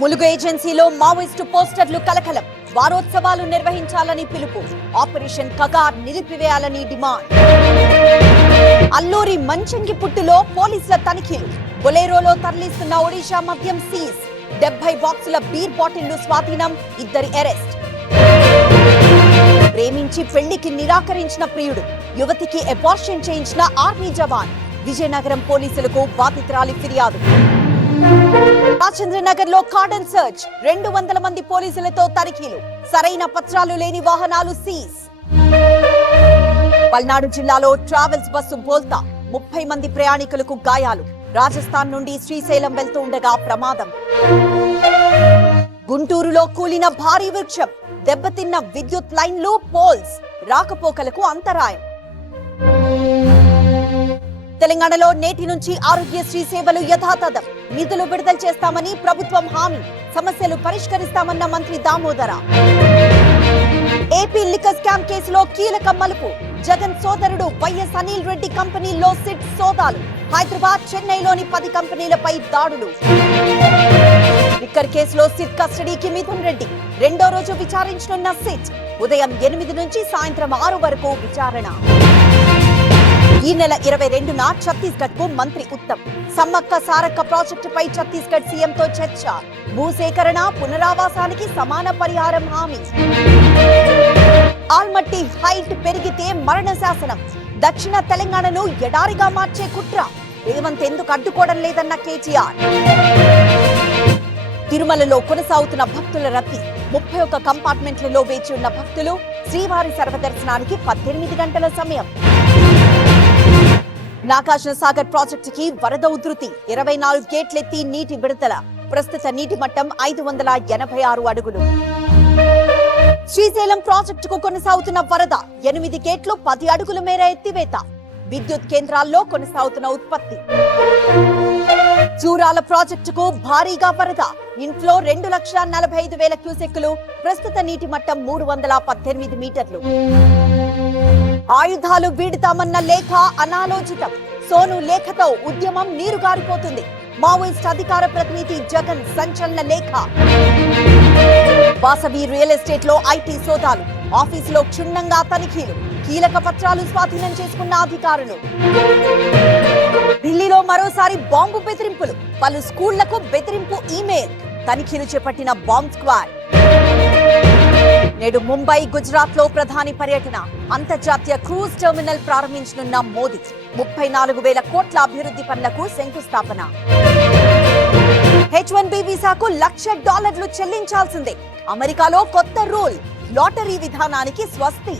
ములుగు ఏజెన్సీలో మావోయిస్టు పోస్టర్లు కలకలం. వారోత్సవాలు నిర్వహించాలని పిలుపు. ఆపరేషన్ కగార్ నిలిపివేయాలని డిమాండ్. అల్లూరి మంచంగిపుట్టులో పోలీసుల తనిఖీలు. బొలేరోలో తరలిస్తున్న ఒడిషా మద్యం సీజ్. 70 బాక్సుల బీర్ బాటిళ్లు స్వాధీనం. 2 అరెస్ట్. ప్రేమించి పెళ్లికి నిరాకరించిన ప్రియుడు. యువతికి అబార్షన్ చేయించిన ఆర్మీ జవాన్. విజయనగరం పోలీసులకు బాధితురాలి ఫిర్యాదు. రాజేంద్రనగర్ లో కార్డన్ సర్చ్. 200 మంది పోలీసులతో తనిఖీలు. సరైన పత్రాలు లేని వాహనాలు సీజ్. పల్నాడు జిల్లాలో ట్రావెల్స్ బస్సు బోల్తా. 30 మంది ప్రయాణికులకు గాయాలు. రాజస్థాన్ నుండి శ్రీశైలం వెళ్తూ ఉండగా ప్రమాదం. గుంటూరులో కూలిన భారీ వృక్షం. దెబ్బతిన్న విద్యుత్ లైన్లు, పోల్స్. రాకపోకలకు అంతరాయం. తెలంగాణలో నేటి నుంచి ఆరోగ్యశ్రీ సేవలు యథాతథం. నిధులు విడుదల చేస్తామని ప్రభుత్వం హామీ. సమస్యలు పరిష్కరిస్తామన్న మంత్రి దామోదర. ఏపీ లిక్కర్ స్కామ్ కేసులో కీలక మలుపు. జగన్ సోదరుడు వైఎస్ అనిల్ రెడ్డి కంపెనీల్లో సిట్ సోదాలు. హైదరాబాద్, చెన్నైలోని 10 కంపెనీలపై దాడులు. లిక్కర్ కేసులో సిట్ కస్టడీకి మిథున్ రెడ్డి. 2వ రోజు విచారించనున్న సిట్. ఉదయం 8 నుంచి సాయంత్రం 6 వరకు విచారణ. ఈ నెల 22న ఛత్తీస్గఢ్ కు మంత్రి ఉత్తమ్. సమ్మక్క సారక్క ప్రాజెక్టుపై ఛత్తీస్గఢ్ సీఎంతో చర్చ. భూసేకరణ, పునరావాసానికి సమాన పరిహారం హామీ. ఆల్మట్టి హైట్ పెరిగితే మరణ శాసనం. దక్షిణ తెలంగాణను ఎడారిగా మార్చే కుట్ర. రేవంత్ ఎందుకు అడ్డుకోవడం లేదన్న కేటీఆర్. తిరుమలలో కొనసాగుతున్న భక్తుల రద్దీ. 31 కంపార్ట్మెంట్లలో వేచి ఉన్న భక్తులు. శ్రీవారి సర్వదర్శనానికి 18 గంటల సమయం. నాగార్జున సాగర్ ప్రాజెక్టుకి వరద ఉధృతి. 24 గేట్లెత్తి నీటి విడుదల. ప్రస్తుత నీటి మట్టం 586 అడుగులు. శ్రీశైలం ప్రాజెక్టుకు కొనసాగుతున్న వరద. 8 గేట్లు 10 అడుగుల మేర ఎత్తివేత. విద్యుత్ కేంద్రాల్లో కొనసాగుతున్న ఉత్పత్తి. చూరాల ప్రాజెక్టుకు భారీగా వరద. ఇంట్లో 2,45,000 క్యూసెక్కులు. ప్రస్తుత నీటి మట్టం 318 మీటర్లు. ఆయుధాలు వీడుతామన్న లేఖ అనాలోచితం. సోను లేఖతో ఉద్యమం నీరుగారిపోతుంది. మావోయిస్ట్ అధికార ప్రతినిధి జగన్ సంచలన లేఖ. వాసవి రియల్ ఎస్టేట్ లో ఐటీ సోదాలు. ఆఫీసులో క్షుణ్ణంగా తనిఖీలు. కీలక పత్రాలు స్వాధీనం చేసుకున్న అధికారులు. ఢిల్లీలో మరోసారి బాంబు బెదిరింపులు. పలు స్కూళ్లకు బెదిరింపు ఈమెయిల్. తనిఖీలు చేపట్టిన బాంబ్ స్క్వాడ్. నేడు ముంబై, గుజరాత్ లో ప్రధాని పర్యటన. అంతర్జాతీయ క్రూజ్ టెర్మినల్ ప్రారంభించనున్న మోదీ. 34,000 కోట్ల అభివృద్ధి పనులకు శంకుస్థాపన. H1B వీసాకు $1,00,000 చెల్లించాల్సిందే. అమెరికాలో కొత్త రూల్. లాటరీ విధానానికి స్వస్తి.